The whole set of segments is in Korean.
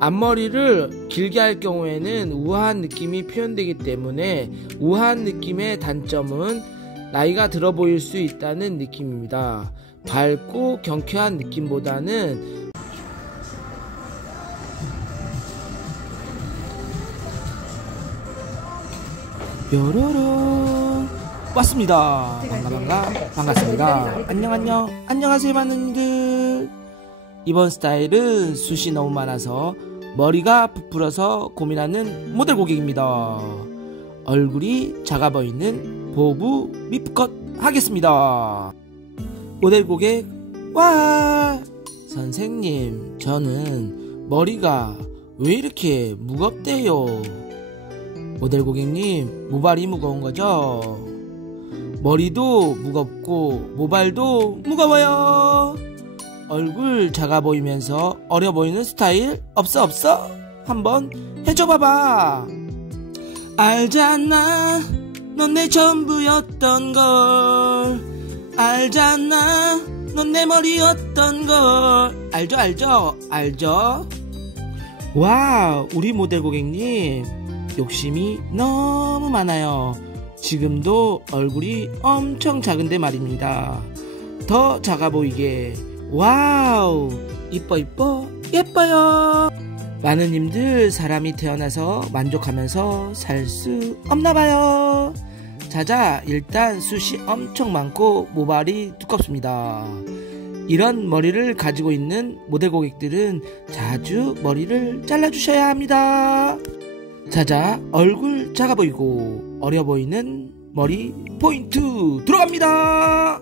앞머리를 길게 할 경우에는 우아한 느낌이 표현되기 때문에 우아한 느낌의 단점은 나이가 들어 보일 수 있다는 느낌입니다. 밝고 경쾌한 느낌보다는 뾰로롱 왔습니다. 반갑습니다. 안녕하세요 마누님들. 이번 스타일은 숱이 너무 많아서 머리가 부풀어서 고민하는 모델 고객입니다. 얼굴이 작아 보이는 보브 리프컷 하겠습니다. 모델 고객 와! 선생님, 저는 머리가 왜 이렇게 무겁대요? 모델 고객님, 모발이 무거운 거죠? 머리도 무겁고 모발도 무거워요. 얼굴 작아 보이면서 어려 보이는 스타일 없어? 한번 해줘 봐봐. 알잖아, 넌 내 전부였던 걸. 알잖아, 넌 내 머리였던 걸. 알죠? 와, 우리 모델 고객님 욕심이 너무 많아요. 지금도 얼굴이 엄청 작은데 말입니다. 더 작아 보이게. 와우, 예뻐요. 마누님들, 사람이 태어나서 만족하면서 살 수 없나봐요. 자자, 일단 숱이 엄청 많고 모발이 두껍습니다. 이런 머리를 가지고 있는 모델 고객들은 자주 머리를 잘라주셔야 합니다. 자자, 얼굴 작아 보이고 어려 보이는 머리 포인트 들어갑니다.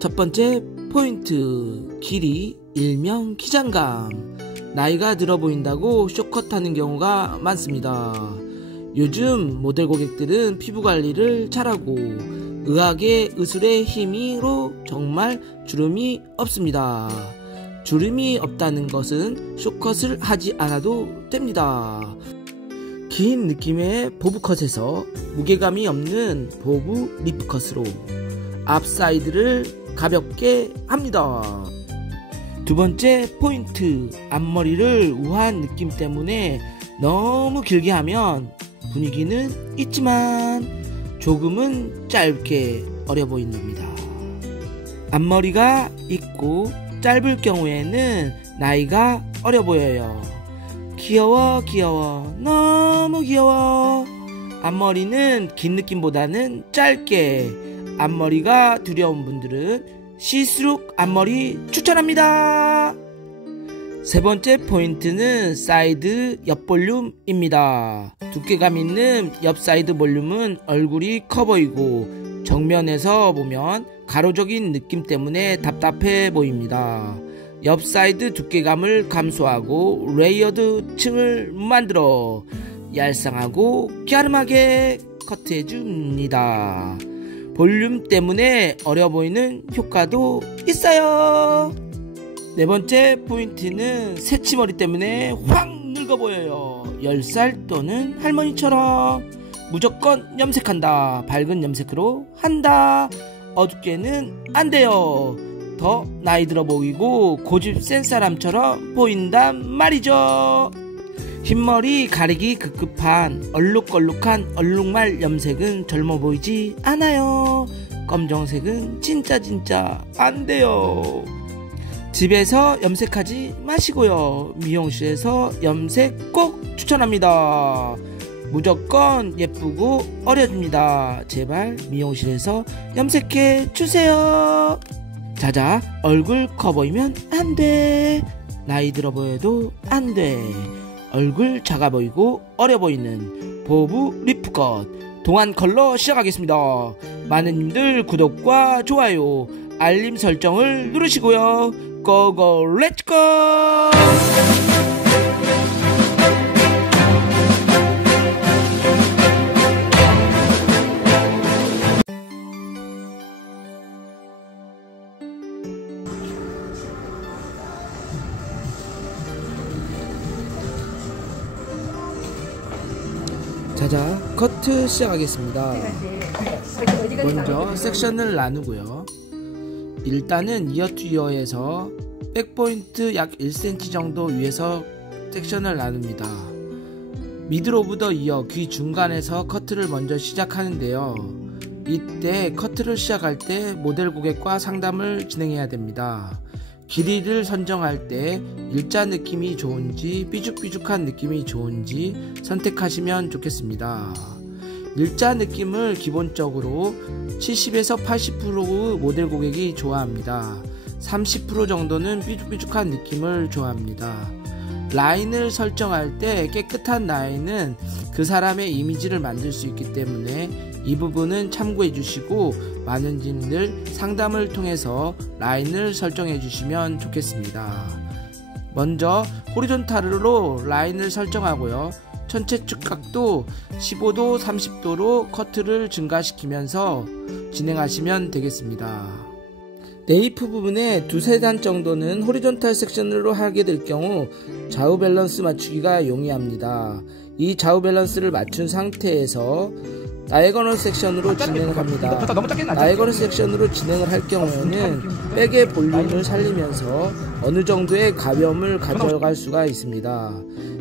첫 번째 포인트, 길이, 일명 키장감. 나이가 들어 보인다고 쇼컷하는 경우가 많습니다. 요즘 모델 고객들은 피부 관리를 잘하고 의학의 의술의 힘으로 정말 주름이 없습니다. 주름이 없다는 것은 쇼컷을 하지 않아도 됩니다. 긴 느낌의 보브컷에서 무게감이 없는 보브 리프컷으로 앞사이드를 가볍게 합니다. 두 번째 포인트, 앞머리를 우아한 느낌 때문에 너무 길게 하면 분위기는 있지만 조금은 짧게 어려 보인답니다. 앞머리가 있고 짧을 경우에는 나이가 어려 보여요. 귀여워, 너무 귀여워. 앞머리는 긴 느낌보다는 짧게. 앞머리가 두려운 분들은 시스룩 앞머리 추천합니다. 세 번째 포인트는 사이드 옆 볼륨입니다. 두께감 있는 옆 사이드 볼륨은 얼굴이 커 보이고 정면에서 보면 가로적인 느낌 때문에 답답해 보입니다. 옆 사이드 두께감을 감소하고 레이어드 층을 만들어 얄쌍하고 갸름하게 커트해줍니다. 볼륨 때문에 어려 보이는 효과도 있어요. 네 번째 포인트는 새치머리 때문에 확 늙어 보여요. 10살 또는 할머니처럼. 무조건 염색한다. 밝은 염색으로 한다. 어둡게는 안 돼요. 더 나이 들어 보이고 고집 센 사람처럼 보인단 말이죠. 흰머리 가리기 급급한 얼룩걸룩한 얼룩말 염색은 젊어 보이지 않아요. 검정색은 진짜 안 돼요. 집에서 염색하지 마시고요. 미용실에서 염색 꼭 추천합니다. 무조건 예쁘고 어려집니다. 제발 미용실에서 염색해 주세요. 자자, 얼굴 커 보이면 안 돼. 나이 들어 보여도 안 돼. 얼굴 작아 보이고 어려 보이는 보브 리프컷 동안 컬러 시작하겠습니다. 많은님들 구독과 좋아요, 알림 설정을 누르시고요. 고고 렛츠고! 자자, 커트 시작하겠습니다. 먼저 섹션을 나누고요. 일단은 이어 투 이어에서 백포인트 약 1cm 정도 위에서 섹션을 나눕니다. 미들 오브 더 이어 귀 중간에서 커트를 먼저 시작하는데요. 이때 커트를 시작할 때 모델 고객과 상담을 진행해야 됩니다. 길이를 선정할 때 일자 느낌이 좋은지 삐죽삐죽한 느낌이 좋은지 선택하시면 좋겠습니다. 일자 느낌을 기본적으로 70에서 80%의 모델 고객이 좋아합니다. 30% 정도는 삐죽삐죽한 느낌을 좋아합니다. 라인을 설정할 때 깨끗한 라인은 그 사람의 이미지를 만들 수 있기 때문에 이 부분은 참고해 주시고 많은 분들 상담을 통해서 라인을 설정해 주시면 좋겠습니다. 먼저 호리존탈로 라인을 설정하고요. 전체 축각도 15도 30도로 커트를 증가시키면서 진행하시면 되겠습니다. 네이프 부분에 두세 단 정도는 호리존탈 섹션으로 하게 될 경우 좌우 밸런스 맞추기가 용이합니다. 이 좌우 밸런스를 맞춘 상태에서 다이애고널 섹션으로 진행을 합니다. 다이애고널 섹션으로 진행을 할 경우에는 백의 볼륨을 살리면서 어느 정도의 가벼움을 가져갈 수가 있습니다.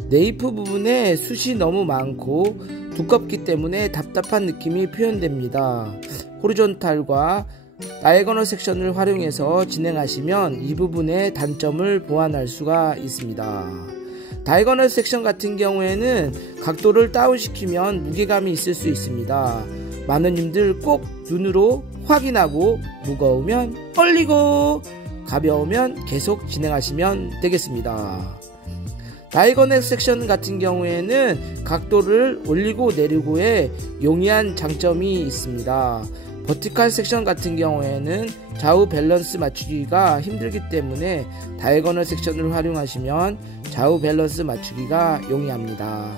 네이프 부분에 숱이 너무 많고 두껍기 때문에 답답한 느낌이 표현됩니다. 호리존탈과 다이애고널 섹션을 활용해서 진행하시면 이 부분의 단점을 보완할 수가 있습니다. 다이애고널 섹션 같은 경우에는 각도를 다운시키면 무게감이 있을 수 있습니다. 많은 님들 꼭 눈으로 확인하고 무거우면 올리고 가벼우면 계속 진행하시면 되겠습니다. 다이애고널 섹션 같은 경우에는 각도를 올리고 내리고에 용이한 장점이 있습니다. 버티컬 섹션 같은 경우에는 좌우 밸런스 맞추기가 힘들기 때문에 다이애고널 섹션을 활용하시면 좌우 밸런스 맞추기가 용이합니다.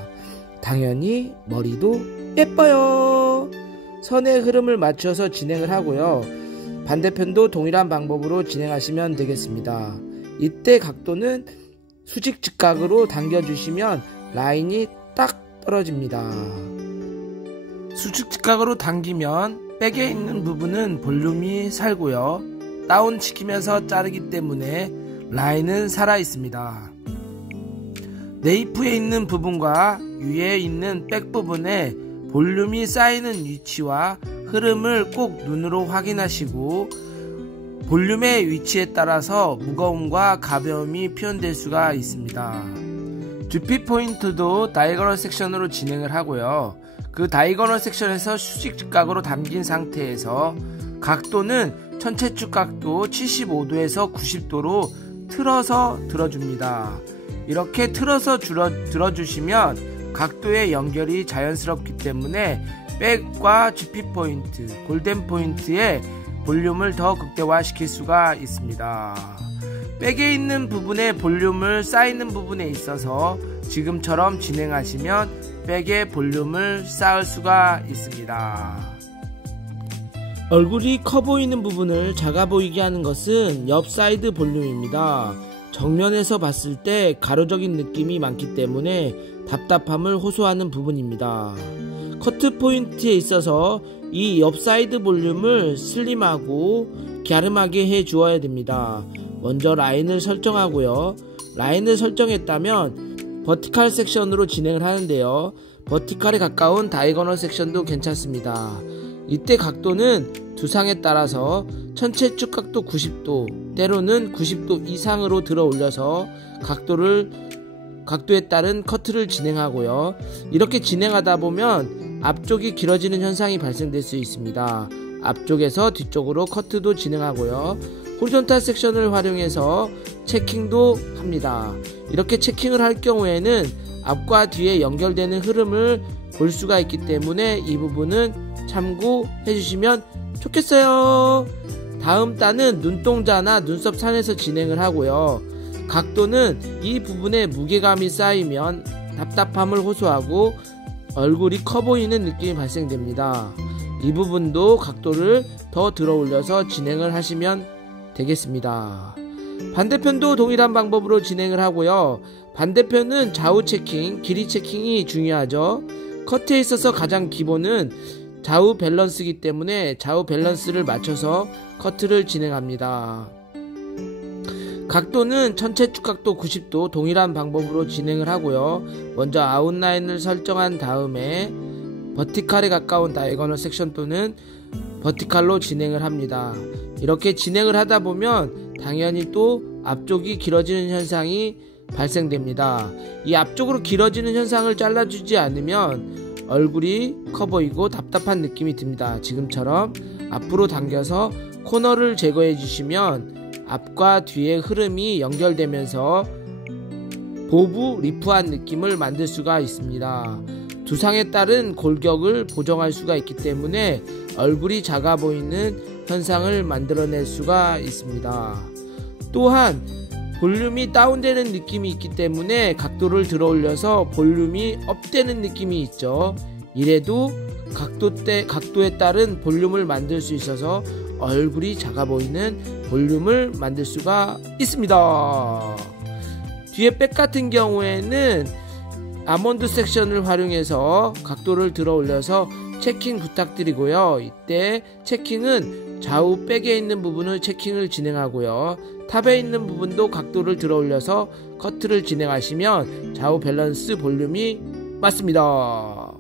당연히 머리도 예뻐요. 선의 흐름을 맞춰서 진행을 하고요. 반대편도 동일한 방법으로 진행하시면 되겠습니다. 이때 각도는 수직 직각으로 당겨주시면 라인이 딱 떨어집니다. 수직 직각으로 당기면 백에 있는 부분은 볼륨이 살고요. 다운 시키면서 자르기 때문에 라인은 살아 있습니다. 네이프에 있는 부분과 위에 있는 백 부분에 볼륨이 쌓이는 위치와 흐름을 꼭 눈으로 확인하시고 볼륨의 위치에 따라서 무거움과 가벼움이 표현될 수가 있습니다. 두피 포인트도 다이애고널 섹션으로 진행을 하고요. 그 다이애고널 섹션에서 수직 직각으로 당긴 상태에서 각도는 전체 쭉 각도 75도에서 90도로 틀어서 들어줍니다. 이렇게 틀어서 들어주시면 각도의 연결이 자연스럽기 때문에 백과 GP 포인트, 골든 포인트의 볼륨을 더 극대화시킬 수가 있습니다. 백에 있는 부분에 볼륨을 쌓이는 부분에 있어서 지금처럼 진행하시면 백의 볼륨을 쌓을 수가 있습니다. 얼굴이 커 보이는 부분을 작아 보이게 하는 것은 옆 사이드 볼륨입니다. 정면에서 봤을 때 가로적인 느낌이 많기 때문에 답답함을 호소하는 부분입니다. 커트 포인트에 있어서 이 옆 사이드 볼륨을 슬림하고 갸름하게 해 주어야 됩니다. 먼저 라인을 설정하고요. 라인을 설정했다면 버티컬 섹션으로 진행을 하는데요. 버티컬에 가까운 다이애고널 섹션도 괜찮습니다. 이때 각도는 두상에 따라서 전체 쭉 각도 90도, 때로는 90도 이상으로 들어 올려서 각도에 따른 커트를 진행하고요. 이렇게 진행하다 보면 앞쪽이 길어지는 현상이 발생될 수 있습니다. 앞쪽에서 뒤쪽으로 커트도 진행하고요. 호리존탈 섹션을 활용해서 체킹도 합니다. 이렇게 체킹을 할 경우에는 앞과 뒤에 연결되는 흐름을 볼 수가 있기 때문에 이 부분은 참고해 주시면 좋겠어요. 다음 단은 눈동자나 눈썹 산에서 진행을 하고요. 각도는 이 부분에 무게감이 쌓이면 답답함을 호소하고 얼굴이 커 보이는 느낌이 발생됩니다. 이 부분도 각도를 더 들어 올려서 진행을 하시면 되겠습니다. 반대편도 동일한 방법으로 진행을 하고요. 반대편은 좌우 체킹, 길이 체킹이 중요하죠. 커트에 있어서 가장 기본은 좌우 밸런스이기 때문에 좌우 밸런스를 맞춰서 커트를 진행합니다. 각도는 전체 축각도 90도 동일한 방법으로 진행을 하고요. 먼저 아웃라인을 설정한 다음에 버티칼에 가까운 다이거널 섹션 또는 버티칼로 진행을 합니다. 이렇게 진행을 하다 보면 당연히 또 앞쪽이 길어지는 현상이 발생됩니다. 이 앞쪽으로 길어지는 현상을 잘라주지 않으면 얼굴이 커 보이고 답답한 느낌이 듭니다. 지금처럼 앞으로 당겨서 코너를 제거해 주시면 앞과 뒤의 흐름이 연결되면서 보부 리프한 느낌을 만들 수가 있습니다. 두상에 따른 골격을 보정할 수가 있기 때문에 얼굴이 작아 보이는 현상을 만들어낼 수가 있습니다. 또한 볼륨이 다운되는 느낌이 있기 때문에 각도를 들어 올려서 볼륨이 업되는 느낌이 있죠. 이래도 각도에 따른 볼륨을 만들 수 있어서 얼굴이 작아 보이는 볼륨을 만들 수가 있습니다. 뒤에 백 같은 경우에는 아몬드 섹션을 활용해서 각도를 들어 올려서 체킹 부탁드리고요. 이때 체킹은 좌우 백에 있는 부분을 체킹을 진행하고요. 탑에 있는 부분도 각도를 들어 올려서 커트를 진행하시면 좌우 밸런스 볼륨이 맞습니다.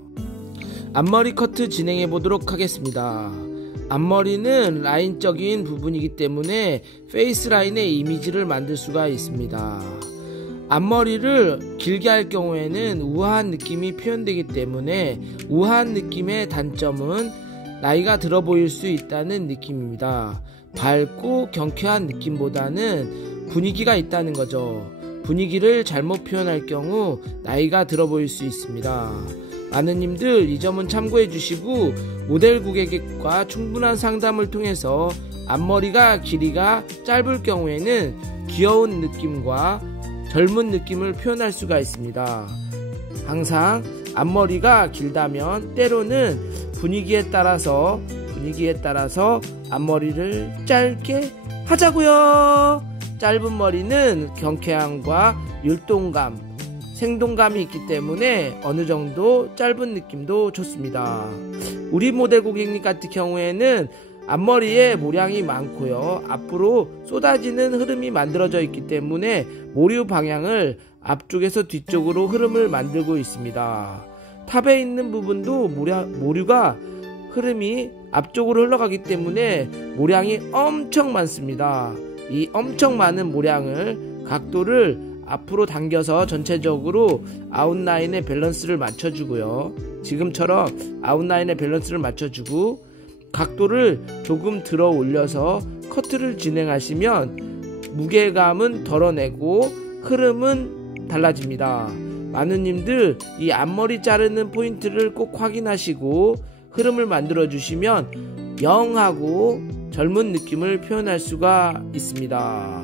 앞머리 커트 진행해 보도록 하겠습니다. 앞머리는 라인적인 부분이기 때문에 페이스 라인의 이미지를 만들 수가 있습니다. 앞머리를 길게 할 경우에는 우아한 느낌이 표현되기 때문에 우아한 느낌의 단점은 나이가 들어 보일 수 있다는 느낌입니다. 밝고 경쾌한 느낌보다는 분위기가 있다는 거죠. 분위기를 잘못 표현할 경우 나이가 들어 보일 수 있습니다. 많은 님들 이 점은 참고해 주시고 모델 고객과 충분한 상담을 통해서 앞머리가 길이가 짧을 경우에는 귀여운 느낌과 젊은 느낌을 표현할 수가 있습니다. 항상 앞머리가 길다면 때로는 분위기에 따라서 앞머리를 짧게 하자고요. 짧은 머리는 경쾌함과 율동감, 생동감이 있기 때문에 어느 정도 짧은 느낌도 좋습니다. 우리 모델 고객님 같은 경우에는 앞머리에 모량이 많고요. 앞으로 쏟아지는 흐름이 만들어져 있기 때문에 모류 방향을 앞쪽에서 뒤쪽으로 흐름을 만들고 있습니다. 탑에 있는 부분도 모류가 흐름이 앞쪽으로 흘러가기 때문에 모량이 엄청 많습니다. 이 엄청 많은 모량을 각도를 앞으로 당겨서 전체적으로 아웃라인의 밸런스를 맞춰주고요. 지금처럼 아웃라인의 밸런스를 맞춰주고 각도를 조금 들어 올려서 커트를 진행하시면 무게감은 덜어내고 흐름은 달라집니다. 많은 님들 이 앞머리 자르는 포인트를 꼭 확인하시고 흐름을 만들어 주시면 영하고 젊은 느낌을 표현할 수가 있습니다.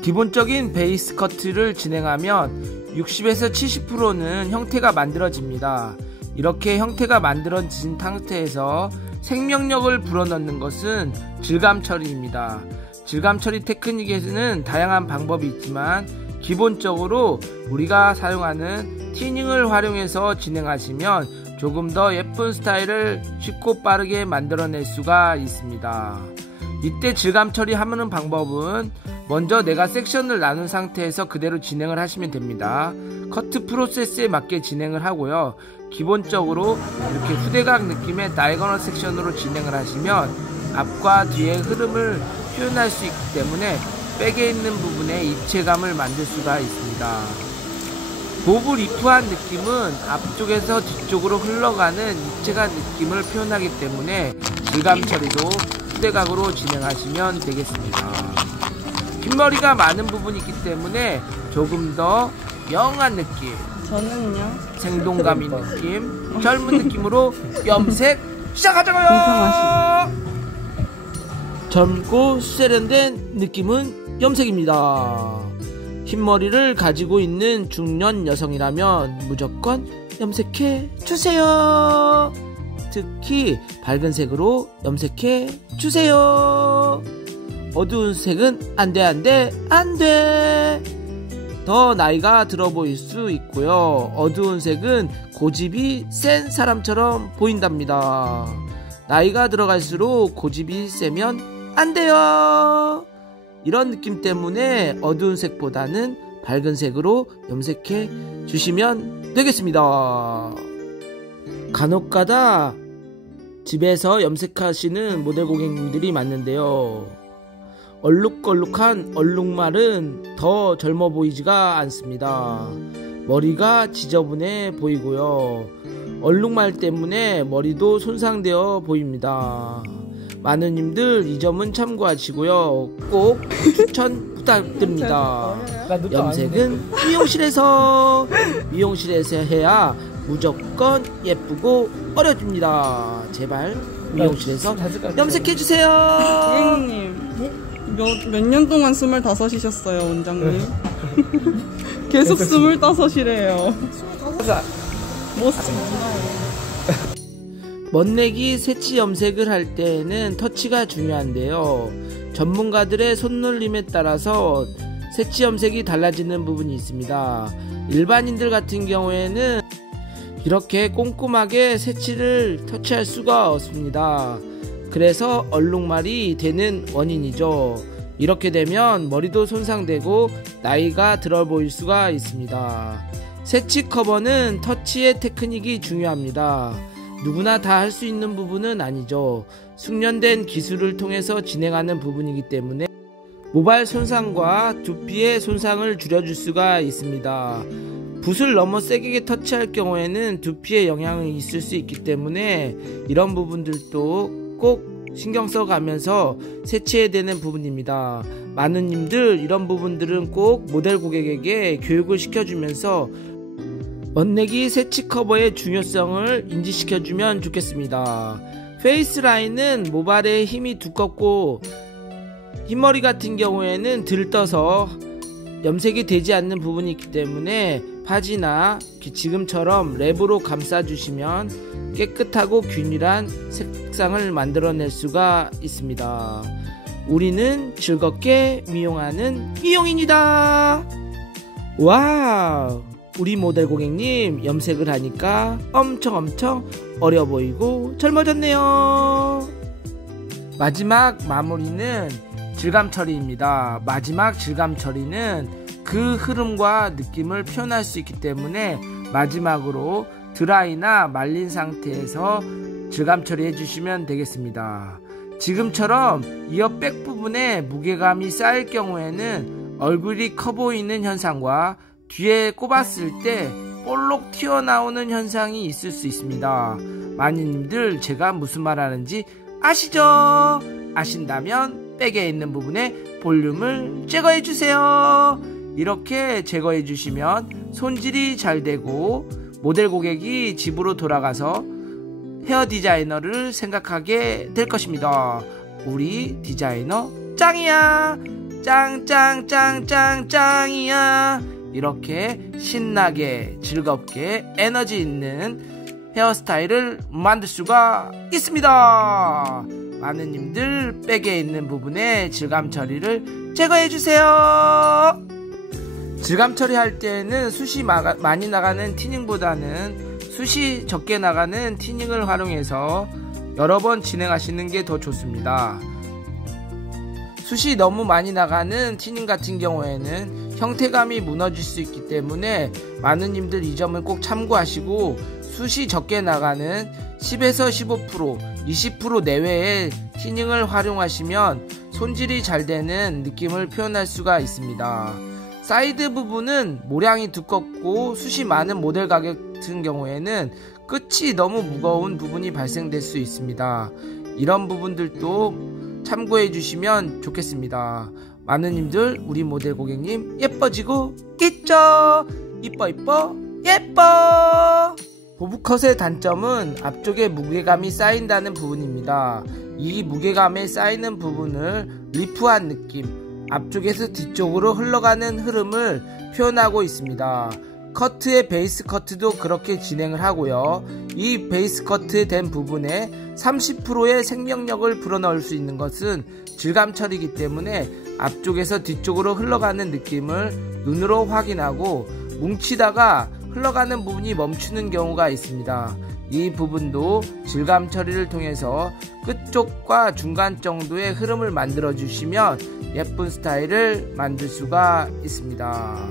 기본적인 베이스 커트를 진행하면 60에서 70%는 형태가 만들어집니다. 이렇게 형태가 만들어진 상태에서 생명력을 불어넣는 것은 질감 처리입니다. 질감 처리 테크닉에는 다양한 방법이 있지만 기본적으로 우리가 사용하는 티닝을 활용해서 진행하시면 조금 더 예쁜 스타일을 쉽고 빠르게 만들어낼 수가 있습니다. 이때 질감 처리하는 방법은 먼저 내가 섹션을 나눈 상태에서 그대로 진행을 하시면 됩니다. 커트 프로세스에 맞게 진행을 하고요. 기본적으로 이렇게 후대각 느낌의 다이거널 섹션으로 진행을 하시면 앞과 뒤의 흐름을 표현할 수 있기 때문에 백에 있는 부분에 입체감을 만들 수가 있습니다. 보브 리프한 느낌은 앞쪽에서 뒤쪽으로 흘러가는 입체감 느낌을 표현하기 때문에 질감 처리도 후대각으로 진행하시면 되겠습니다. 흰머리가 많은 부분이 있기 때문에 조금 더 영한 느낌, 저는요 생동감 있는 느낌, 젊은 느낌으로 염색 시작하자고요. 젊고 세련된 느낌은 염색입니다. 흰머리를 가지고 있는 중년 여성이라면 무조건 염색해 주세요. 특히 밝은 색으로 염색해 주세요. 어두운 색은 안돼. 더 나이가 들어 보일 수 있고요. 어두운 색은 고집이 센 사람처럼 보인답니다. 나이가 들어갈수록 고집이 세면 안 돼요. 이런 느낌 때문에 어두운 색보다는 밝은 색으로 염색해 주시면 되겠습니다. 간혹가다 집에서 염색하시는 모델 고객님들이 많은데요, 얼룩걸룩한 얼룩말은 더 젊어 보이지가 않습니다. 머리가 지저분해 보이고요, 얼룩말 때문에 머리도 손상되어 보입니다. 마누님들 이 점은 참고하시고요, 꼭 추천 부탁드립니다. 염색은 미용실에서 해야 무조건 예쁘고 어려집니다. 제발 미용실에서 염색해주세요. 고객님, 몇 년 동안 25이셨어요, 원장님? 계속 25이래요. 25살. 멋내기 새치 염색을 할 때에는 터치가 중요한데요, 전문가들의 손놀림에 따라서 새치 염색이 달라지는 부분이 있습니다. 일반인들 같은 경우에는 이렇게 꼼꼼하게 새치를 터치할 수가 없습니다. 그래서 얼룩말이 되는 원인이죠. 이렇게 되면 머리도 손상되고 나이가 들어 보일 수가 있습니다. 새치 커버는 터치의 테크닉이 중요합니다. 누구나 다 할 수 있는 부분은 아니죠. 숙련된 기술을 통해서 진행하는 부분이기 때문에 모발 손상과 두피의 손상을 줄여줄 수가 있습니다. 붓을 너무 세게 터치할 경우에는 두피에 영향이 있을 수 있기 때문에 이런 부분들도 꼭 신경 써가면서 세치해야 되는 부분입니다. 마누님들 이런 부분들은 꼭 모델 고객에게 교육을 시켜주면서 멋내기 새치 커버의 중요성을 인지시켜주면 좋겠습니다. 페이스 라인은 모발의 힘이 두껍고 흰머리 같은 경우에는 들떠서 염색이 되지 않는 부분이 있기 때문에 파지나 지금처럼 랩으로 감싸주시면 깨끗하고 균일한 색상을 만들어낼 수가 있습니다. 우리는 즐겁게 미용하는 미용인이다. 와우, 우리 모델 고객님 염색을 하니까 엄청 어려 보이고 젊어졌네요. 마지막 마무리는 질감 처리입니다. 마지막 질감 처리는 그 흐름과 느낌을 표현할 수 있기 때문에 마지막으로 드라이나 말린 상태에서 질감 처리해 주시면 되겠습니다. 지금처럼 이어 백 부분에 무게감이 쌓일 경우에는 얼굴이 커 보이는 현상과 뒤에 꼽았을 때 볼록 튀어나오는 현상이 있을 수 있습니다. 마누님들 제가 무슨 말 하는지 아시죠? 아신다면 백에 있는 부분에 볼륨을 제거해 주세요. 이렇게 제거해 주시면 손질이 잘 되고 모델 고객이 집으로 돌아가서 헤어 디자이너를 생각하게 될 것입니다. 우리 디자이너 짱이야, 짱이야. 이렇게 신나게 즐겁게 에너지 있는 헤어스타일을 만들 수가 있습니다. 마누님들 백에 있는 부분에 질감 처리를 제거해 주세요. 질감 처리할 때는 숱이 많이 나가는 티닝보다는 숱이 적게 나가는 티닝을 활용해서 여러 번 진행하시는 게 더 좋습니다. 숱이 너무 많이 나가는 티닝 같은 경우에는 형태감이 무너질 수 있기 때문에 마누님들 이 점을 꼭 참고하시고, 숱이 적게 나가는 10에서 15%, 20% 내외의 티닝을 활용하시면 손질이 잘 되는 느낌을 표현할 수가 있습니다. 사이드 부분은 모량이 두껍고 숱이 많은 모델 같은 경우에는 끝이 너무 무거운 부분이 발생될 수 있습니다. 이런 부분들도 참고해 주시면 좋겠습니다. 마누님들 우리 모델 고객님 예뻐지고 있죠? 이뻐 예뻐. 보브컷의 단점은 앞쪽에 무게감이 쌓인다는 부분입니다. 이 무게감에 쌓이는 부분을 리프한 느낌, 앞쪽에서 뒤쪽으로 흘러가는 흐름을 표현하고 있습니다. 커트의 베이스 커트도 그렇게 진행을 하고요. 이 베이스 커트 된 부분에 30%의 생명력을 불어넣을 수 있는 것은 질감 처리이기 때문에 앞쪽에서 뒤쪽으로 흘러가는 느낌을 눈으로 확인하고 뭉치다가 흘러가는 부분이 멈추는 경우가 있습니다. 이 부분도 질감 처리를 통해서 끝쪽과 중간 정도의 흐름을 만들어 주시면 예쁜 스타일을 만들 수가 있습니다.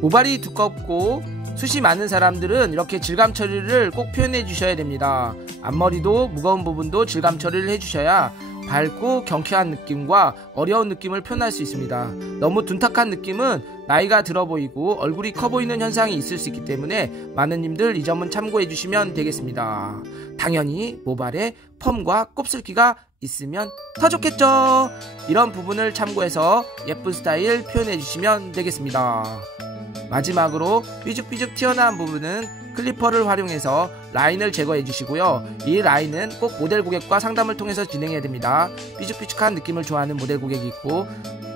모발이 두껍고 숱이 많은 사람들은 이렇게 질감 처리를 꼭 표현해 주셔야 됩니다. 앞머리도 무거운 부분도 질감 처리를 해주셔야 밝고 경쾌한 느낌과 어려운 느낌을 표현할 수 있습니다. 너무 둔탁한 느낌은 나이가 들어 보이고 얼굴이 커 보이는 현상이 있을 수 있기 때문에 많은 님들 이 점은 참고해 주시면 되겠습니다. 당연히 모발에 펌과 곱슬기가 있으면 더 좋겠죠. 이런 부분을 참고해서 예쁜 스타일 표현해 주시면 되겠습니다. 마지막으로 삐죽삐죽 튀어나온 부분은 클리퍼를 활용해서 라인을 제거해 주시고요. 이 라인은 꼭 모델 고객과 상담을 통해서 진행해야 됩니다. 삐죽삐죽한 느낌을 좋아하는 모델 고객이 있고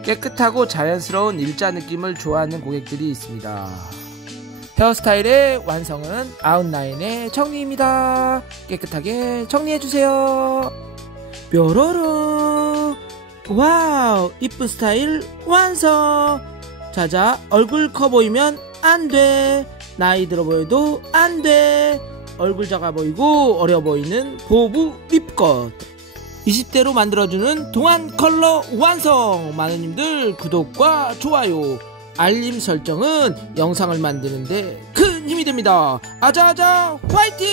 깨끗하고 자연스러운 일자 느낌을 좋아하는 고객들이 있습니다. 헤어스타일의 완성은 아웃라인의 정리입니다. 깨끗하게 정리해주세요. 뾰로로. 와우, 이쁜 스타일 완성. 자자, 얼굴 커 보이면 안돼. 나이 들어 보여도 안돼. 얼굴 작아 보이고 어려 보이는 보부 립컷 20대로 만들어주는 동안 컬러 완성. 많은 님들 구독과 좋아요, 알림 설정은 영상을 만드는데 큰 힘이 됩니다. 아자아자 화이팅!